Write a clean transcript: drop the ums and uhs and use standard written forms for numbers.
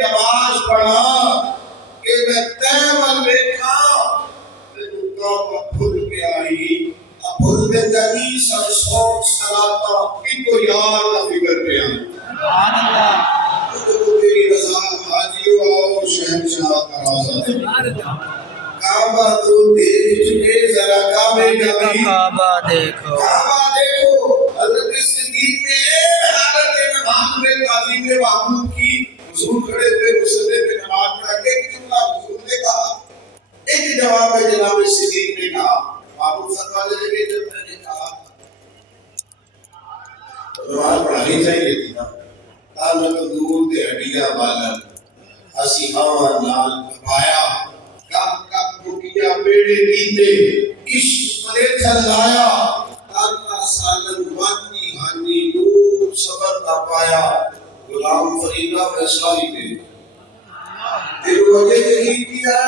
نماز پڑھا کہ میں تیمن دیکھا بھول کے آئی بھول کے جانی سر سوچ سلاتا کی کو یار نہ فکر پہ آئی سبحان اللہ تو تیری رضا حاجیو آؤ شہنشاہ کا راضا کعبہ تو دیکھ چکے ذرا کعبے کا کعبہ دیکھو حضرت صدیق نے حالت نماز میں قاضی میں معبود کی حضور کھڑے ہوئے مسلے میں نماز پڑھا کے جملہ حضور نے کہا ایک جواب میں جناب صدیق نے کہا معبود فرمانے لگے جب میں نے کہا نماز پڑھانی چاہیے تھی نا تالا تو دور دے ہڈیا بالا اسی ہوا نال پایا کام کام کو کیا بیڑے دیتے عشق پرے چلایا تاکہ سالن وانی ہانی نور صبر کا پایا غلام فریدہ ویسا ہی تھے دل وجہ ہی کیا